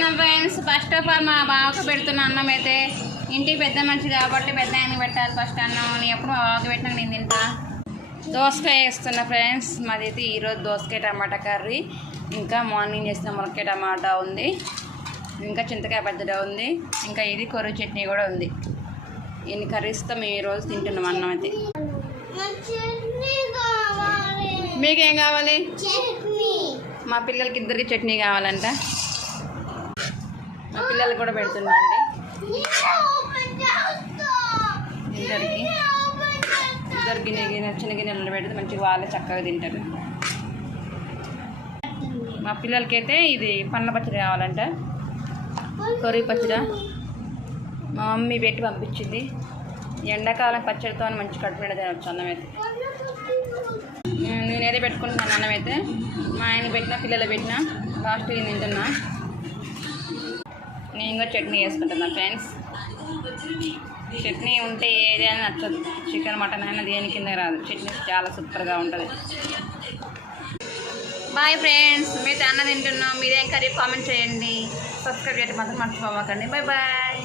చేస్తున్నాం friends. First of all మా బావకు పెడుతున్న అన్నం అయితే ఇంటికి పెద్ద మనిషి కాబట్టి పెద్ద ఆయనకి పెట్టాలి ఫస్ట్ అన్నం. నేను ఎప్పుడు మా బావకు పెట్టినాక నేను తింటా. దోసకాయ వేస్తున్నా ఫ్రెండ్స్. మాది అయితే ఈరోజు దోసకాయ టమాటా కర్రీ, ఇంకా మార్నింగ్ చేసిన ములక్కాయ టమాటా ఉంది, ఇంకా చింతకాయ పచ్చడి ఉంది, ఇంకా ఇది కొర్రీ చట్నీ కూడా ఉంది. ఇన్ని కర్రీస్తో మేము ఈరోజు తింటున్నాం అన్నం అయితే. మీకేం కావాలి? మా పిల్లలకి ఇద్దరికి చట్నీ కావాలంట. మా పిల్లలకి కూడా పెడుతున్నా అండి. ఇద్దరు గిన్నె చిన్న గిన్నెలు పెడితే మంచిగా వాళ్ళే చక్కగా తింటారు. మా పిల్లలకైతే ఇది పండ్ల పచ్చడి కావాలంట, కొర్రీ పచ్చడి మా మమ్మీ పెట్టి పంపించింది. ఎండాకాలం పచ్చడితో మంచి కడుపు నిండా తినవచ్చు అన్నం అయితే. నేనైతే పెట్టుకుంటున్నాను అన్నం అయితే. మా ఆయన పెట్టినా పిల్లలు పెట్టినా లాస్ట్ తింటున్నా. నేను కూడా చట్నీ వేసుకుంటున్నా ఫ్రెండ్స్. చట్నీ ఉంటే ఏదైనా నచ్చదు, చికెన్ మటన్ అయినా దేని కింద రాదు. చట్నీ చాలా సూపర్గా ఉంటుంది. Bye friends. మీతో అన్న తింటున్నాం. మీరేం కర్రీ కామెంట్ చేయండి. సబ్స్క్రైబ్ చేయడం మాత్రం మర్చిపోమాకండి. Bye bye.